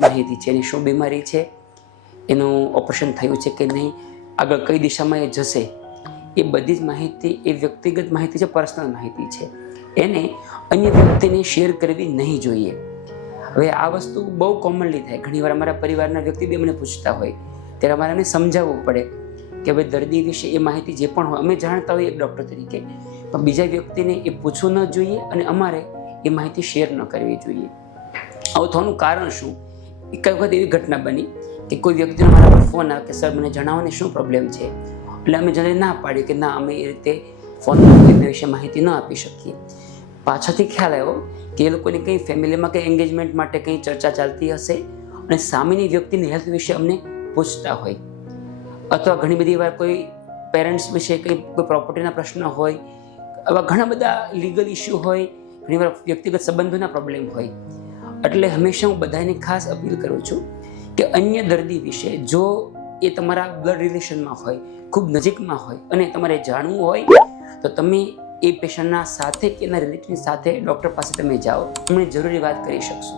માહિતી છે, એની શું બીમારી છે, એનું ઓપરેશન થયું છે કે નહીં, આગળ કઈ દિશામાં એ જશે, એ બધી જ માહિતી એ વ્યક્તિગત માહિતી છે, પર્સનલ માહિતી છે. એને અન્ય વ્યક્તિને શેર કરવી નહીં જોઈએ. હવે આ વસ્તુ બહુ કોમનલી થાય. ઘણીવાર અમારા પરિવારના વ્યક્તિ બી અમને પૂછતા હોય ત્યારે અમારે એને સમજાવવું પડે કે હવે દર્દી વિશે એ માહિતી જે પણ હોય અમે જાણતા હોઈએ એક ડૉક્ટર તરીકે, પણ બીજા વ્યક્તિને એ પૂછવું ન જોઈએ અને અમારે એ માહિતી શેર ન કરવી જોઈએ. આવું થવાનું કારણ શું? એક વખત એવી ઘટના બની કે કોઈ વ્યક્તિનો મારા પર ફોન આવે કે સર મને જણાવો ને શું પ્રોબ્લેમ છે. એટલે અમે જલ્દી ના પાડી કે ના, અમે એ રીતે ફોનમાં વિશે માહિતી ન આપી શકીએ. પાછળથી ખ્યાલ આવ્યો કે એ લોકોની કંઈ ફેમિલીમાં કંઈ એન્ગેજમેન્ટ માટે કંઈ ચર્ચા ચાલતી હશે અને સામેની વ્યક્તિની હેલ્થ વિશે અમને પૂછતા હોય, અથવા ઘણી બધી વાર કોઈ પેરેન્ટ્સ વિશે કંઈ કોઈ પ્રોપર્ટીના પ્રશ્ન હોય, આવા ઘણા બધા લીગલ ઇસ્યુ હોય, ઘણીવાર વ્યક્તિગત સંબંધોના પ્રોબ્લેમ હોય. એટલે હંમેશા હું બધાને ખાસ અપીલ કરું છું કે અન્ય દર્દી વિશે જો એ તમારા બ્લડ રિલેશનમાં હોય, ખૂબ નજીકમાં હોય અને તમારે જાણવું હોય તો તમે એ પેશન્ટના સાથે કે એના રિલેટિવની સાથે ડૉક્ટર પાસે તમે જાઓ, એમણે જરૂરી વાત કરી શકશો.